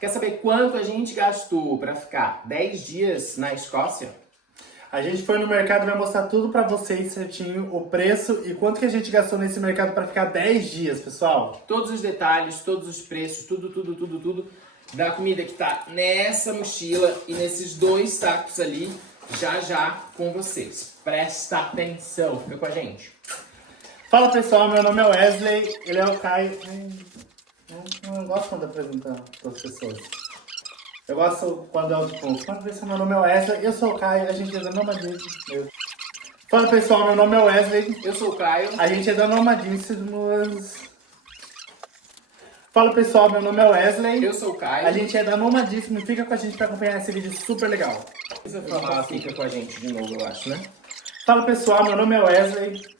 Quer saber quanto a gente gastou para ficar 10 dias na Escócia? A gente foi no mercado e vai mostrar tudo pra vocês certinho, o preço e quanto que a gente gastou nesse mercado pra ficar 10 dias, pessoal. Todos os detalhes, todos os preços, tudo da comida que tá nessa mochila e nesses 2 sacos ali, já com vocês. Presta atenção, fica com a gente. Fala pessoal, meu nome é Wesley, ele é o Caio. Eu não gosto quando apresenta para as pessoas. Eu gosto quando é o tipo, fala pessoal, meu nome é Wesley, eu sou o Caio, a gente é da Nomadíssimos. Fala pessoal, meu nome é Wesley, Eu sou o Caio. a gente é da Nomadíssimos. Fala pessoal, meu nome é Wesley, Eu sou o Caio. a gente é da Nomadíssimo e fica com a gente para acompanhar esse vídeo super legal. Precisa falar, fica com a gente de novo, eu acho, né? Fala pessoal, meu nome é Wesley.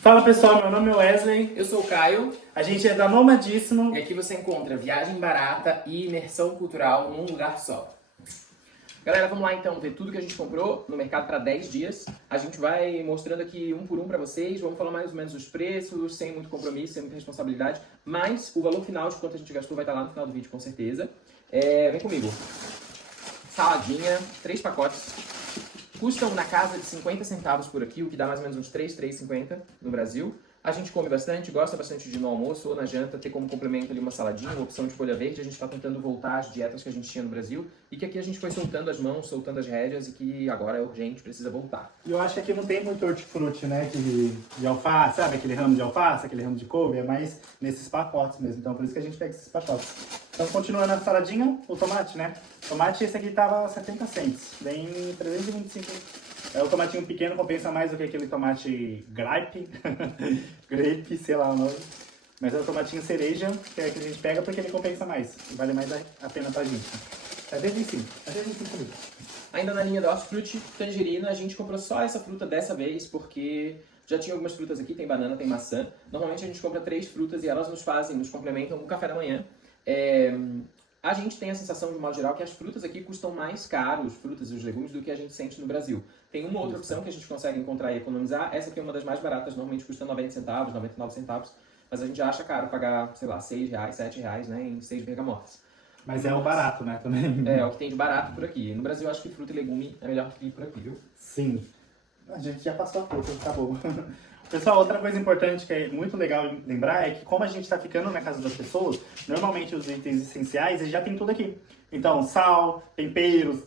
Fala pessoal, meu nome é Wesley, Eu sou o Caio. a gente é da Nomadíssimo. E aqui você encontra viagem barata e imersão cultural num lugar só. Galera, vamos lá então ver tudo que a gente comprou no mercado para 10 dias. A gente vai mostrando aqui um por um para vocês, vamos falar mais ou menos os preços, sem muito compromisso, sem muita responsabilidade, mas o valor final de quanto a gente gastou vai estar lá no final do vídeo com certeza. Vem comigo. Saladinha, 3 pacotes. Custam na casa de 50 centavos por aqui, o que dá mais ou menos uns 3,50 no Brasil. A gente come bastante, gosta bastante de no almoço ou na janta ter como complemento ali uma saladinha, uma opção de folha verde. A gente está tentando voltar às dietas que a gente tinha no Brasil e que aqui a gente foi soltando as mãos, soltando as rédeas e que agora é urgente, precisa voltar. E eu acho que aqui não tem muito hortifruti, né? De alface, sabe? Aquele ramo de alface, aquele ramo de couve, é mais nesses pacotes mesmo. Então por isso que a gente pega esses pacotes. Então continuando a saladinha, o tomate, né? O tomate esse aqui tava 70 cents, bem 325. É o tomatinho pequeno, compensa mais do que aquele tomate grape, grape, sei lá o nome. Mas é o tomatinho cereja, que é o que a gente pega porque ele compensa mais. Vale mais a pena pra gente. É 25, é 25 litros. Ainda na linha da hortifruti, tangerina, a gente comprou só essa fruta dessa vez porque já tinha algumas frutas aqui, tem banana, tem maçã. Normalmente a gente compra 3 frutas e elas nos complementam no café da manhã. A gente tem a sensação, de modo geral, que as frutas aqui custam mais caro, as frutas e os legumes, do que a gente sente no Brasil. Tem uma outra opção que a gente consegue encontrar e economizar. Essa aqui é uma das mais baratas, normalmente custa 90 centavos, 99 centavos. Mas a gente acha caro pagar, sei lá, 6 reais, 7 reais, né, em 6 bergamotas. Mas é o barato, né, também. É o que tem de barato por aqui. No Brasil, eu acho que fruta e legume é melhor que por aqui, viu? Sim. A gente já passou a fruta, tá bom. Pessoal, outra coisa importante que é muito legal lembrar é que como a gente está ficando na casa das pessoas, normalmente os itens essenciais eles já tem tudo aqui. Então, sal, temperos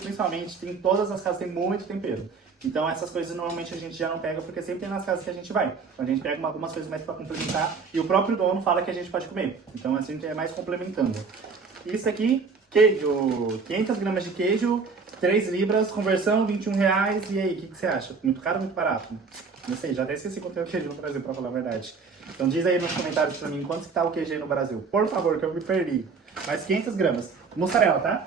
principalmente, tem todas as casas tem muito tempero. Então essas coisas normalmente a gente já não pega porque sempre tem nas casas que a gente vai. Então a gente pega algumas coisas mais para complementar e o próprio dono fala que a gente pode comer. Então a gente é mais complementando. Isso aqui, queijo, 500 gramas de queijo, 3 libras, conversão, 21 reais. E aí, o que você acha? Muito caro ou muito barato? Não sei, já até esqueci quanto é o queijo no Brasil, pra falar a verdade. Então diz aí nos comentários pra mim quanto que tá o queijo aí no Brasil. Por favor, que eu me perdi. Mais 500 gramas. Mussarela, tá?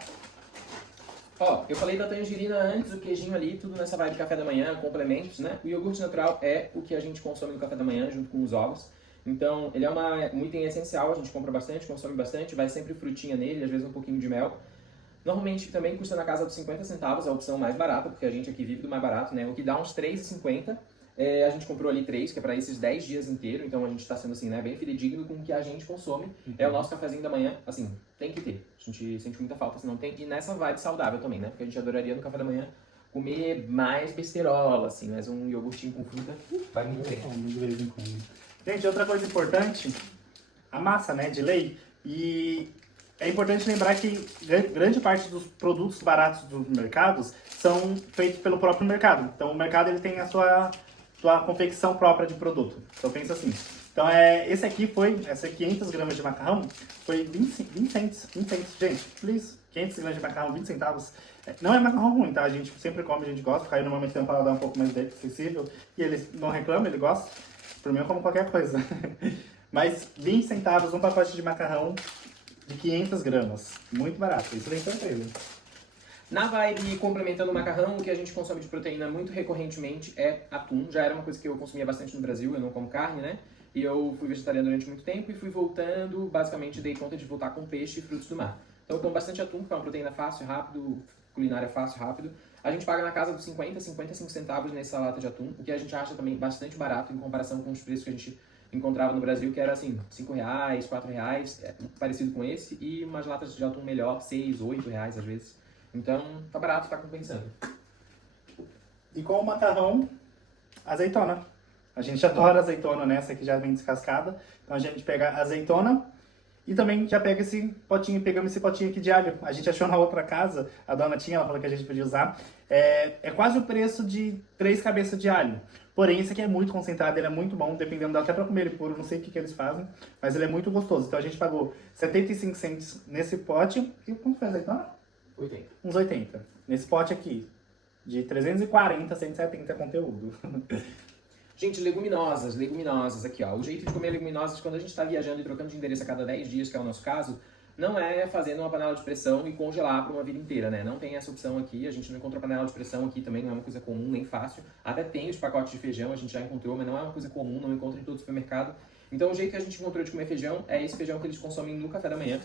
Ó, eu falei da tangerina antes, o queijinho ali, tudo nessa vibe de café da manhã, complementos, né? O iogurte natural é o que a gente consome no café da manhã, junto com os ovos. Então, ele é um item essencial, a gente compra bastante, consome bastante, vai sempre frutinha nele, às vezes um pouquinho de mel. Normalmente também custa na casa dos 50 centavos, a opção mais barata, porque a gente aqui vive do mais barato, né? O que dá uns 3,50. A gente comprou ali 3, que é para esses 10 dias inteiros, então a gente está sendo assim, né, bem fidedigno com o que a gente consome. É o nosso cafezinho da manhã, assim, tem que ter. A gente sente muita falta, se não tem. E nessa vibe saudável também, né? Porque a gente adoraria no café da manhã comer mais besterola, assim, mas um iogurtinho com fruta vai muito bem. De vez em quando. Gente, outra coisa importante, a massa, né, de lei. E é importante lembrar que grande parte dos produtos baratos dos mercados são feitos pelo próprio mercado. Então o mercado ele tem a sua confecção própria de produto. Então pensa assim. Então esse aqui foi, essa 500 gramas de macarrão, foi 20 cents, gente, please, 500 gramas de macarrão, 20 centavos. Não é macarrão ruim, tá? A gente sempre come, a gente gosta, o Caio normalmente tem um paladar um pouco mais acessível, e ele não reclama, ele gosta. Por mim eu como qualquer coisa. Mas 20 centavos, um pacote de macarrão de 500 gramas, muito barato, isso vem surpresa. Na vibe complementando o macarrão, o que a gente consome de proteína muito recorrentemente é atum. Já era uma coisa que eu consumia bastante no Brasil, eu não como carne, né? E eu fui vegetariano durante muito tempo e fui voltando, basicamente dei conta de voltar com peixe e frutos do mar. Então eu como bastante atum, que é uma proteína fácil, rápido, culinária fácil, rápido. A gente paga na casa dos 50, 55 centavos nessa lata de atum, o que a gente acha também bastante barato em comparação com os preços que a gente encontrava no Brasil que era assim, R$ 5, R$ 4, parecido com esse, e umas latas de atum melhor, R$ 6, R$ 8 às vezes. Então, tá barato, tá compensando. E com o macarrão, azeitona. A gente adora azeitona, né? Essa aqui já vem descascada. Então a gente pega a azeitona e também já pega esse potinho, pegamos esse potinho aqui de alho. A gente achou na outra casa, a dona tinha, ela falou que a gente podia usar. É quase o preço de 3 cabeças de alho. Porém, esse aqui é muito concentrado, ele é muito bom, dependendo, dá até pra comer ele puro, não sei o que eles fazem, mas ele é muito gostoso. Então a gente pagou 75 cents nesse pote. E quanto foi a azeitona? 80. Uns 80. Nesse pote aqui, de 340, 170 conteúdo. Gente, leguminosas aqui, ó. O jeito de comer leguminosas quando a gente tá viajando e trocando de endereço a cada 10 dias, que é o nosso caso, não é fazendo uma panela de pressão e congelar por uma vida inteira, né? Não tem essa opção aqui, a gente não encontrou panela de pressão aqui também, não é uma coisa comum, nem fácil. Até tem os pacotes de feijão, a gente já encontrou, mas não é uma coisa comum, não encontra em todo supermercado. Então o jeito que a gente encontrou de comer feijão é esse feijão que eles consomem no café da manhã,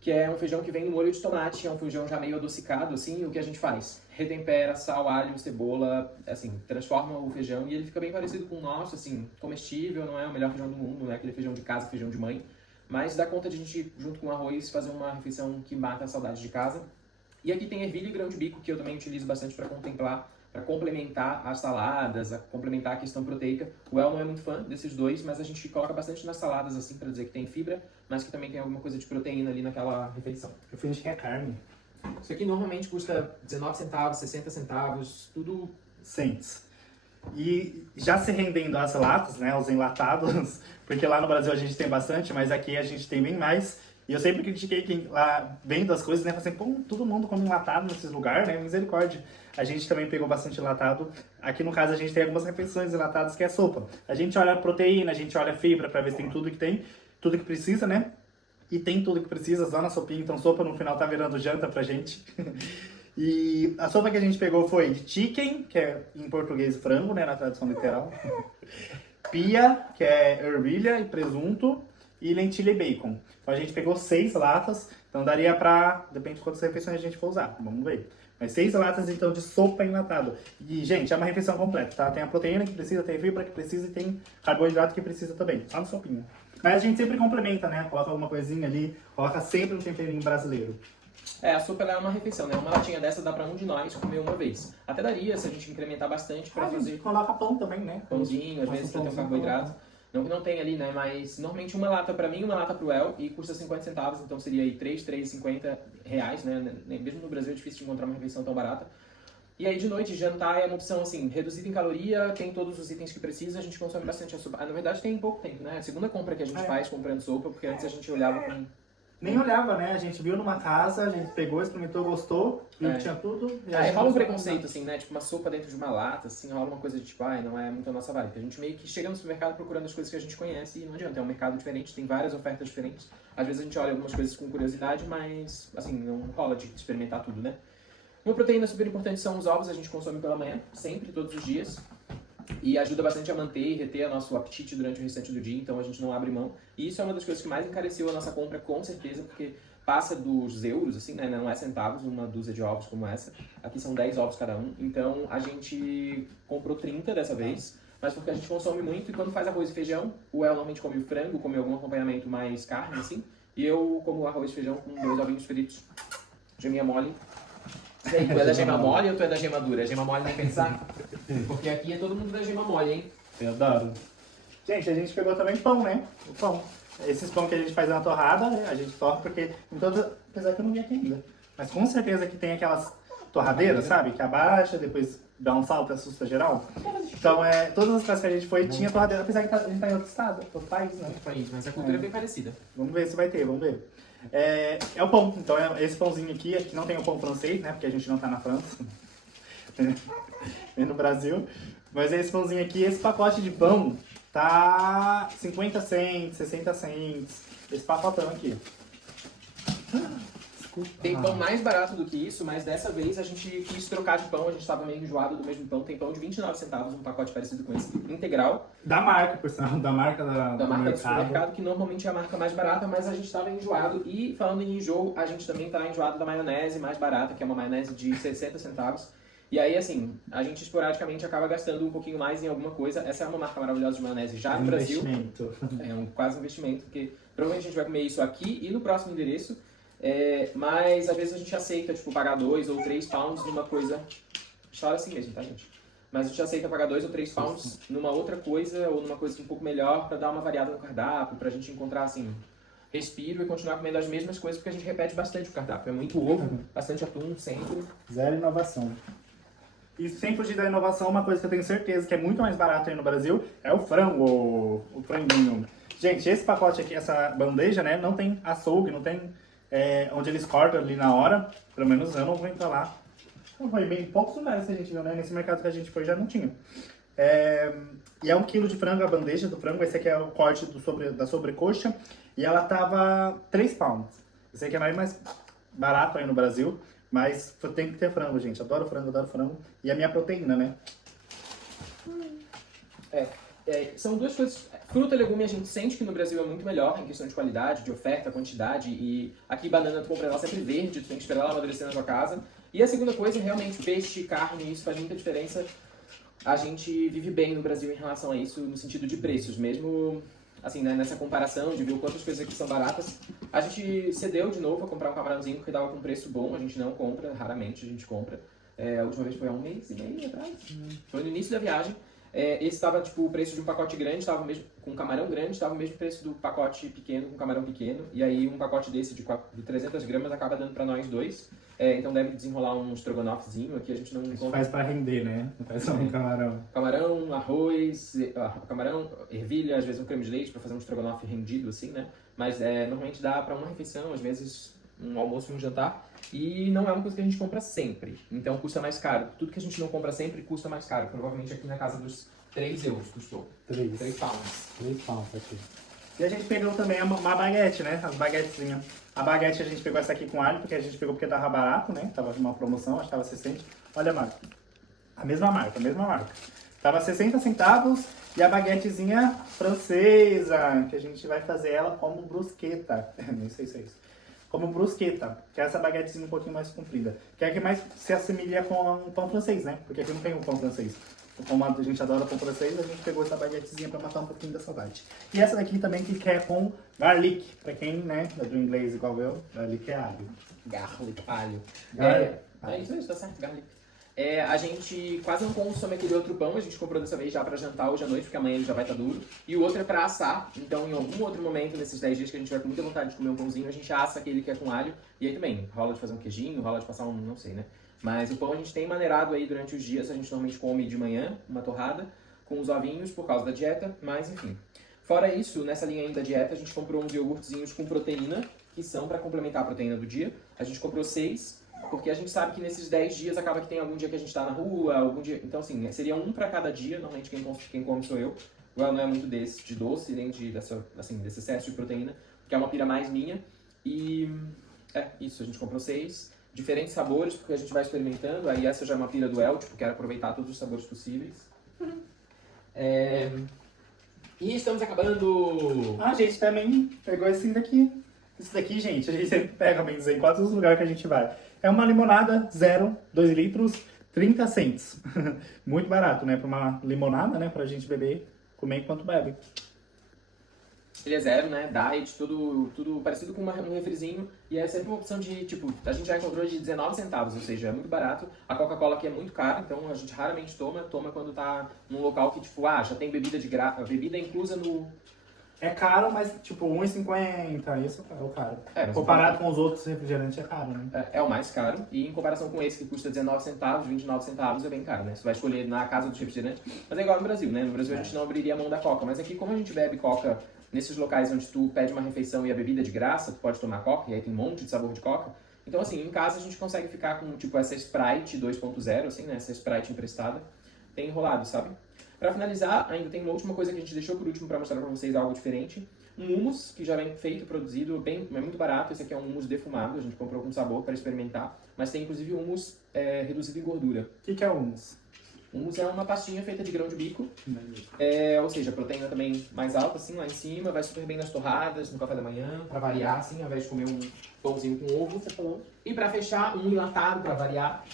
que é um feijão que vem no molho de tomate, é um feijão já meio adocicado, assim, e o que a gente faz? Retempera, sal, alho, cebola, assim, transforma o feijão e ele fica bem parecido com o nosso, assim, comestível, não é o melhor feijão do mundo, não é aquele feijão de casa, feijão de mãe, mas dá conta de a gente, junto com o arroz, fazer uma refeição que mata a saudade de casa. E aqui tem ervilha e grão de bico, que eu também utilizo bastante para complementar as saladas, a complementar a questão proteica. O El não é muito fã desses dois, mas a gente coloca bastante nas saladas, assim, para dizer que tem fibra, mas que também tem alguma coisa de proteína ali naquela refeição. Eu fingi que é carne. Isso aqui normalmente custa 19 centavos, 60 centavos, tudo... Cents. E já se rendendo às latas, né, os enlatados, porque lá no Brasil a gente tem bastante, mas aqui a gente tem bem mais. E eu sempre critiquei quem lá vende as coisas, né, falei assim, pô, todo mundo come enlatado nesses lugares, né, misericórdia. A gente também pegou bastante enlatado. Aqui no caso a gente tem algumas refeições enlatadas que é sopa. A gente olha a proteína, a gente olha a fibra pra ver se tem tudo que tem, tudo que precisa, né? E tem tudo que precisa só na sopinha, então sopa no final tá virando janta pra gente. E a sopa que a gente pegou foi de chicken, que é em português frango, né, na tradução literal. Pia, que é ervilha e presunto, e lentilha e bacon. Então a gente pegou 6 latas, então daria pra, depende de quantas refeições a gente for usar, vamos ver. Mas 6 latas então de sopa enlatada. E gente, é uma refeição completa, tá? Tem a proteína que precisa, tem a fibra que precisa e tem carboidrato que precisa também, só no sopinha. Mas a gente sempre complementa, né? Coloca alguma coisinha ali, coloca sempre um temperinho brasileiro. A sopa ela é uma refeição, né? Uma latinha dessa dá pra um de nós comer uma vez. Até daria se a gente incrementar bastante pra fazer... A gente coloca pão também, né? Pãozinho, às vezes pra ter um carboidrato. Não que não tem ali, né? Mas normalmente uma lata pra mim, uma lata pro El, e custa 50 centavos, então seria aí 3,50 reais, né? Mesmo no Brasil é difícil de encontrar uma refeição tão barata. E aí de noite, jantar é uma opção assim, reduzida em caloria, tem todos os itens que precisa, a gente consome bastante a sopa. Na verdade tem pouco tempo, né? A segunda compra que a gente faz comprando sopa, porque antes a gente olhava com... Nem olhava, né? A gente viu numa casa, a gente pegou, experimentou, gostou, viu que tinha tudo. E Aí rola um preconceito, assim, né? Tipo, uma sopa dentro de uma lata, assim, rola uma coisa de tipo, não é muito a nossa vibe. Porque a gente meio que chega no supermercado procurando as coisas que a gente conhece e não adianta, é um mercado diferente, tem várias ofertas diferentes. Às vezes a gente olha algumas coisas com curiosidade, mas, assim, não rola de experimentar tudo, né? Uma proteína super importante são os ovos, a gente consome pela manhã, sempre, todos os dias. E ajuda bastante a manter e reter o nosso apetite durante o restante do dia, então a gente não abre mão. E isso é uma das coisas que mais encareceu a nossa compra, com certeza, porque passa dos euros, assim, né? Não é centavos, uma dúzia de ovos como essa. Aqui são 10 ovos cada um, então a gente comprou 30 dessa vez, mas porque a gente consome muito e quando faz arroz e feijão, o El normalmente come o frango, come algum acompanhamento mais carne, assim, e eu como arroz e feijão com 2 ovinhos fritos, geminha mole. E aí, tu é da gema mole ou tu é da gema dura? Gema mole nem pensar? Porque aqui é todo mundo da gema mole, hein? Eu adoro. Gente, a gente pegou também pão, né? O pão. Esses pão que a gente faz na torrada, né? A gente torra porque em toda... Apesar que eu não vi aqui ainda. Mas com certeza que tem aquelas torradeiras, sabe? Que abaixa, depois dá um salto e assusta geral. Então, todas as casas que a gente foi tinha torradeira. Apesar que a gente tá em outro estado, outro país, né? Outro país, mas a cultura é bem parecida. Vamos ver se vai ter, vamos ver. É o pão, então esse pãozinho aqui não tem o pão francês, né? Porque a gente não tá na França. Nem no Brasil. Mas esse pãozinho aqui, esse pacote de pão tá 50 cents, 60 cents. Esse pacotão aqui. Desculpa. Tem pão mais barato do que isso, mas dessa vez a gente quis trocar de pão, a gente tava meio enjoado do mesmo pão. Tem pão de 29 centavos, um pacote parecido com esse, integral. Da marca, por sinal, da marca da marca do supermercado, que normalmente é a marca mais barata, mas a gente tava enjoado. E falando em enjoo, a gente também tá enjoado da maionese mais barata, que é uma maionese de 60 centavos. E aí, assim, a gente esporadicamente acaba gastando um pouquinho mais em alguma coisa. Essa é uma marca maravilhosa de maionese já no Brasil. Investimento. Quase um investimento, porque provavelmente a gente vai comer isso aqui e no próximo endereço. Mas às vezes a gente aceita, tipo, pagar 2 ou 3 pounds numa coisa. Chora assim mesmo, tá, gente? Mas a gente aceita pagar 2 ou 3 pounds numa outra coisa ou numa coisa um pouco melhor pra dar uma variada no cardápio, pra gente encontrar, assim, respiro e continuar comendo as mesmas coisas, porque a gente repete bastante o cardápio. É muito ovo, bastante atum, sempre. Zero inovação. E sem fugir da inovação, uma coisa que eu tenho certeza que é muito mais barato aí no Brasil é o frango, o franguinho. Gente, esse pacote aqui, essa bandeja, né, não tem açougue, não tem onde eles cortam ali na hora. Pelo menos eu não vou entrar lá. Não foi bem poucos lugares que a gente viu, né? Nesse mercado que a gente foi já não tinha. E é 1 quilo de frango, a bandeja do frango. Esse aqui é o corte da sobrecoxa. E ela tava 3 pounds. Esse aqui é mais barato aí no Brasil. Mas tem que ter frango, gente. Adoro frango, adoro frango. E a minha proteína, né? São duas coisas. Fruta e legume a gente sente que no Brasil é muito melhor em questão de qualidade, de oferta, quantidade. E aqui banana tu compra ela sempre verde, tu tem que esperar ela amadurecer na tua casa. E a segunda coisa, realmente, peixe, carne, isso faz muita diferença. A gente vive bem no Brasil em relação a isso, no sentido de preços. Mesmo, assim, né, nessa comparação de ver quantas coisas aqui são baratas, a gente cedeu de novo a comprar um camarãozinho que tava com preço bom. A gente não compra, raramente a gente compra. A última vez foi há 1 mês e meio atrás. Foi no início da viagem. Esse estava, tipo, o preço de um pacote grande, estava mesmo com um camarão grande, estava o mesmo preço do pacote pequeno com camarão pequeno. E aí um pacote desse de 300 gramas acaba dando para nós 2. Então deve desenrolar um estrogonofezinho. Aqui a gente não encontra. Faz para render, né? Não faz só um camarão. Camarão, arroz, camarão, ervilha, às vezes um creme de leite para fazer um estrogonofe rendido, assim, né? Mas normalmente dá para uma refeição, às vezes um almoço e um jantar. E não é uma coisa que a gente compra sempre, então custa mais caro. Tudo que a gente não compra sempre custa mais caro. Provavelmente aqui na casa dos 3 euros custou. 3 pounds. 3 pounds aqui. E a gente pegou também uma baguete, né? As baguetezinhas. A baguete a gente pegou essa aqui com alho, porque a gente pegou porque tava barato, né? Tava numa promoção, acho que tava 60. Olha a marca. A mesma marca. Tava 60 centavos e a baguetezinha francesa, que a gente vai fazer ela como bruschetta. Nem sei se é isso. Como bruschetta, que é essa baguetezinha um pouquinho mais comprida. Que é a que mais se assemelha com o pão francês, né? Porque aqui não tem o pão francês. Como a gente adora pão francês, a gente pegou essa baguetezinha pra matar um pouquinho da saudade. E essa daqui também que é com garlic. Pra quem, né, é do inglês igual eu, garlic é alho. Garlic, alho. Garlic. Isso, tá certo, garlic. A gente quase não consome aquele outro pão, a gente comprou dessa vez já pra jantar hoje à noite, porque amanhã ele já vai estar duro. E o outro é pra assar, então em algum outro momento, nesses 10 dias que a gente tiver com muita vontade de comer um pãozinho, a gente assa aquele que é com alho. E aí também, rola de fazer um queijinho, rola de passar não sei, né? Mas o pão a gente tem maneirado aí durante os dias, a gente normalmente come de manhã, uma torrada, com os ovinhos por causa da dieta, mas enfim. Fora isso, nessa linha ainda da dieta, a gente comprou uns iogurtezinhos com proteína, que são pra complementar a proteína do dia. A gente comprou 6. Porque a gente sabe que nesses 10 dias acaba que tem algum dia que a gente tá na rua, algum dia... Então, assim, seria um pra cada dia. Normalmente quem come sou eu. Igual não é muito de doce, nem desse excesso de proteína. Que é uma pira mais minha. E isso, a gente comprou 6. Diferentes sabores, porque a gente vai experimentando. Aí essa já é uma pira do El, tipo, quero aproveitar todos os sabores possíveis. E estamos acabando! A gente também pegou esse daqui. Esse daqui, gente, a gente sempre pega, bem dizer, em quase os lugares que a gente vai. É uma limonada zero, 2 litros, 30 cents. Muito barato, né? Pra uma limonada, né? Pra gente beber, comer enquanto bebe. Ele é zero, né? Diet, tudo parecido com um refrizinho. E é sempre uma opção de, tipo, a gente já encontrou de 19 centavos, ou seja, é muito barato. A Coca-Cola aqui é muito cara, então a gente raramente toma quando tá num local que, tipo, já tem bebida bebida inclusa no... É caro, mas tipo, R$1,50, isso é o caro. Comparado com os outros refrigerantes é caro, né? É o mais caro, e em comparação com esse que custa 19 centavos, 29 centavos, é bem caro, né? Você vai escolher na casa dos refrigerantes, mas é igual no Brasil, né? No Brasil a gente não abriria a mão da Coca, mas aqui como a gente bebe Coca nesses locais onde tu pede uma refeição e a bebida é de graça, tu pode tomar Coca, e aí tem um monte de sabor de Coca. Então assim, em casa a gente consegue ficar com tipo essa Sprite 2.0, assim, né? Essa Sprite emprestada, tem enrolado, sabe? Pra finalizar, ainda tem uma última coisa que a gente deixou por último pra mostrar pra vocês algo diferente. Um hummus, que já vem feito, produzido, é muito barato. Esse aqui é um hummus defumado, a gente comprou com sabor para experimentar. Mas tem inclusive hummus reduzido em gordura. O que é hummus? Hummus é uma pastinha feita de grão de bico. Ou seja, proteína também mais alta, assim, lá em cima. Vai super bem nas torradas, no café da manhã, pra variar, assim, ao invés de comer um pãozinho com ovo, você falou. E pra fechar, um enlatado pra variar.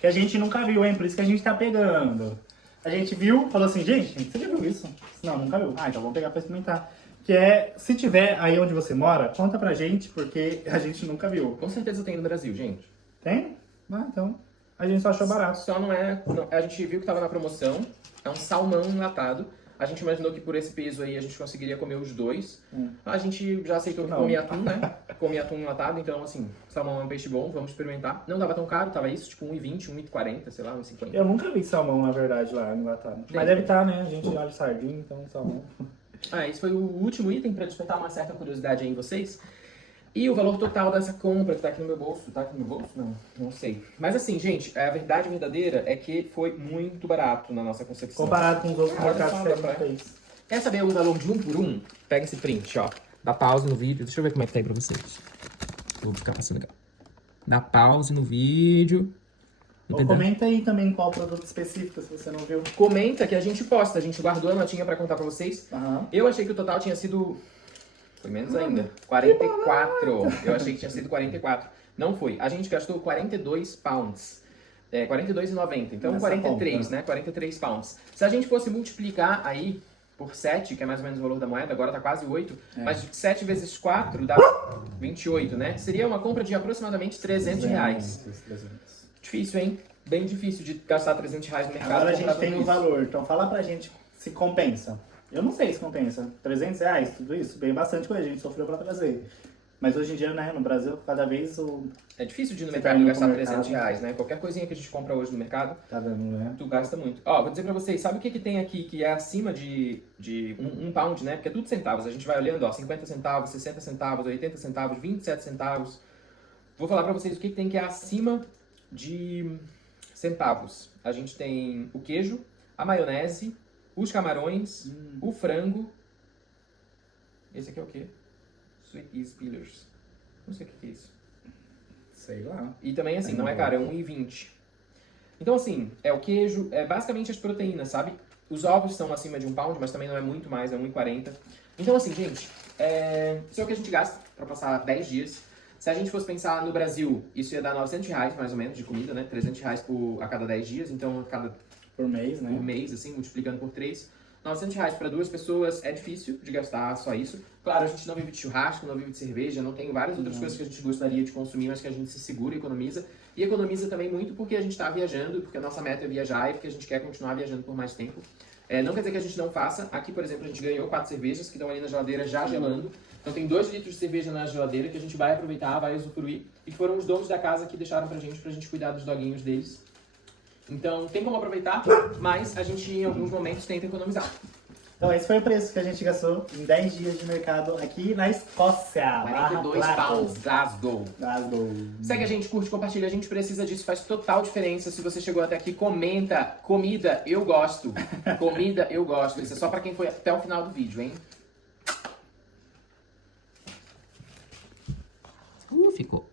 que a gente nunca viu, hein? Por isso que a gente tá pegando. A gente viu, falou assim, gente, você já viu isso? Não, nunca viu. Ah, então vamos pegar pra experimentar. Que é, se tiver aí onde você mora, conta pra gente, porque a gente nunca viu. Com certeza tem no Brasil, gente. Tem? Ah, então. A gente só achou barato. Só não é... a gente viu que tava na promoção. É um salmão enlatado. A gente imaginou que por esse peso aí a gente conseguiria comer os dois. A gente já aceitou que comia atum, né? Comia atum enlatado, então assim, salmão é um peixe bom, vamos experimentar. Não tava tão caro, tava isso, tipo 1,20, 1,40, sei lá, 1,50. Eu nunca vi salmão, na verdade, lá enlatado. Mas deve estar, né? A gente olha sardinha, então salmão. Esse foi o último item para despertar uma certa curiosidade aí em vocês. E o valor total dessa compra que tá aqui no meu bolso. Tá aqui no meu bolso? Não, não sei. Mas assim, gente, a verdade verdadeira é que foi muito barato na nossa concepção. Comparado com os outros mercados que a gente fez. Quer saber o valor de um por um? Pega esse print, ó. Dá pause no vídeo. Deixa eu ver como é que tá aí pra vocês. Vou ficar passando aqui. Dá pause no vídeo. Ou comenta aí também qual produto específico, se você não viu. Comenta que a gente posta. A gente guardou a notinha pra contar pra vocês. Uhum. Eu achei que o total tinha sido... Foi menos ainda. 44. Eu achei que tinha sido 44. Não foi. A gente gastou 42 pounds. 42,90. Então, nessa 43, compra, né? 43 pounds. Se a gente fosse multiplicar aí por 7, que é mais ou menos o valor da moeda, agora tá quase 8, mas 7 vezes 4 dá 28, né? Seria uma compra de aproximadamente 300 reais. 300. Difícil, hein? Bem difícil de gastar 300 reais no mercado. Agora a gente tem o valor, então fala pra gente se compensa. Eu não sei se compensa. 300 reais, tudo isso, bem bastante coisa, a gente sofreu pra trazer. Mas hoje em dia, né, no Brasil, cada vez o... É difícil de ir no mercado gastar 300 reais, né? Qualquer coisinha que a gente compra hoje no mercado, tá dando, né? Tu gasta muito. Ó, vou dizer pra vocês, sabe o que tem aqui que é acima de um pound, né? Porque é tudo centavos. A gente vai olhando, ó, 50 centavos, 60 centavos, 80 centavos, 27 centavos. Vou falar pra vocês o que tem que é acima de centavos. A gente tem o queijo, a maionese, os camarões, o frango. Esse aqui é o quê? Sweet Ease Pillars. Não sei o que é isso. Sei lá. E também, assim, não é caro, é 1,20. Então, assim, é o queijo, é basicamente as proteínas, sabe? Os ovos são acima de 1 pound, mas também não é muito mais, é 1,40. Então, assim, gente, isso é o que a gente gasta pra passar 10 dias. Se a gente fosse pensar no Brasil, isso ia dar 900 reais, mais ou menos, de comida, né? 300 reais a cada 10 dias, então a cada... Por mês, né? Por mês, assim, multiplicando por 3. 900 reais para 2 pessoas é difícil de gastar só isso. Claro, a gente não vive de churrasco, não vive de cerveja, não tem várias outras coisas que a gente gostaria de consumir, mas que a gente se segura e economiza. E economiza também muito porque a gente está viajando, porque a nossa meta é viajar e porque a gente quer continuar viajando por mais tempo. Não quer dizer que a gente não faça. Aqui, por exemplo, a gente ganhou 4 cervejas que estão ali na geladeira já gelando. Então tem 2 litros de cerveja na geladeira que a gente vai aproveitar, vai usufruir. E que foram os donos da casa que deixaram pra gente cuidar dos doguinhos deles. Então tem como aproveitar, mas a gente em alguns momentos tenta economizar. Então esse foi o preço que a gente gastou em 10 dias de mercado aqui na Escócia. 42 pounds, Glasgow. Glasgow. Segue a gente, curte, compartilha, a gente precisa disso, faz total diferença. Se você chegou até aqui, comenta, comida eu gosto, comida eu gosto. Isso é só pra quem foi até o final do vídeo, hein? Ficou.